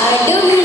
I do.